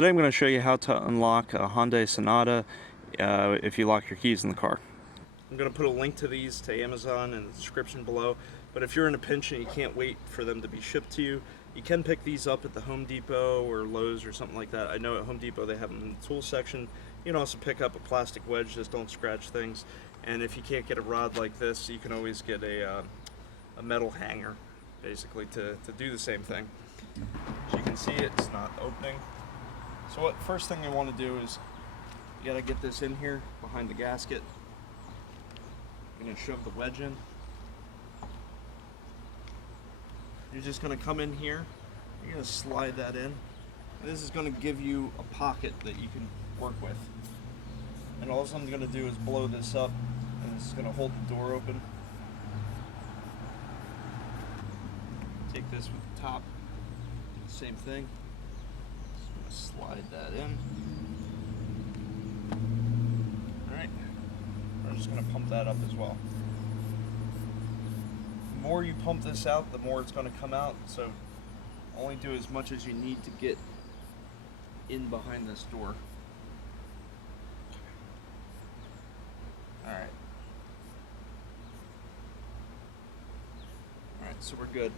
Today I'm going to show you how to unlock a Hyundai Sonata if you lock your keys in the car. I'm going to put a link to these to Amazon in the description below, but if you're in a pinch and you can't wait for them to be shipped to you, you can pick these up at the Home Depot or Lowe's or something like that. I know at Home Depot they have them in the tool section. You can also pick up a plastic wedge, just don't scratch things. And if you can't get a rod like this, you can always get a metal hanger, basically, to do the same thing. As you can see, it's not opening. So what first thing you want to do is you got to get this in here behind the gasket. You're going to shove the wedge in. You're just going to come in here. You're going to slide that in. This is going to give you a pocket that you can work with. And all I'm going to do is blow this up, and this is going to hold the door open. Take this with the top, do the same thing. Just going to slide that in. Alright, we're just going to pump that up as well. The more you pump this out, the more it's going to come out, so only do as much as you need to get in behind this door. Alright. Alright, so we're good.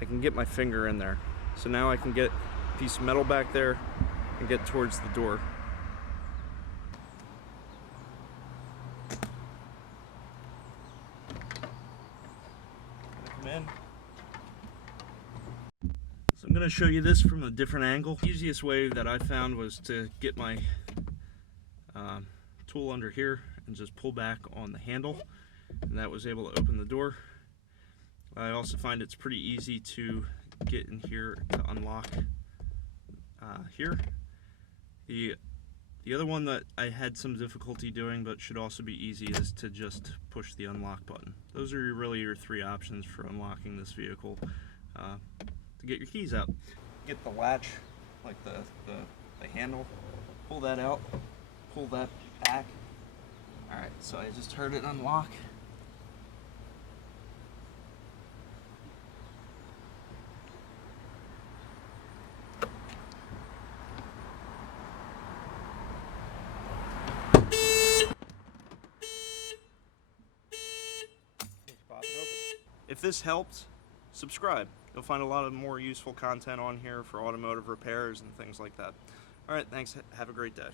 I can get my finger in there. So now I can get a piece of metal back there and get towards the door. Come in. So I'm going to show you this from a different angle. The easiest way that I found was to get my tool under here and just pull back on the handle, and that was able to open the door. I also find it's pretty easy to get in here to unlock here. The other one that I had some difficulty doing but should also be easy is to just push the unlock button. Those are really your three options for unlocking this vehicle to get your keys out. Get the latch, like the handle, pull that out, pull that back. Alright, so I just heard it unlock. If this helped, subscribe. You'll find a lot of more useful content on here for automotive repairs and things like that. Alright, thanks. Have a great day.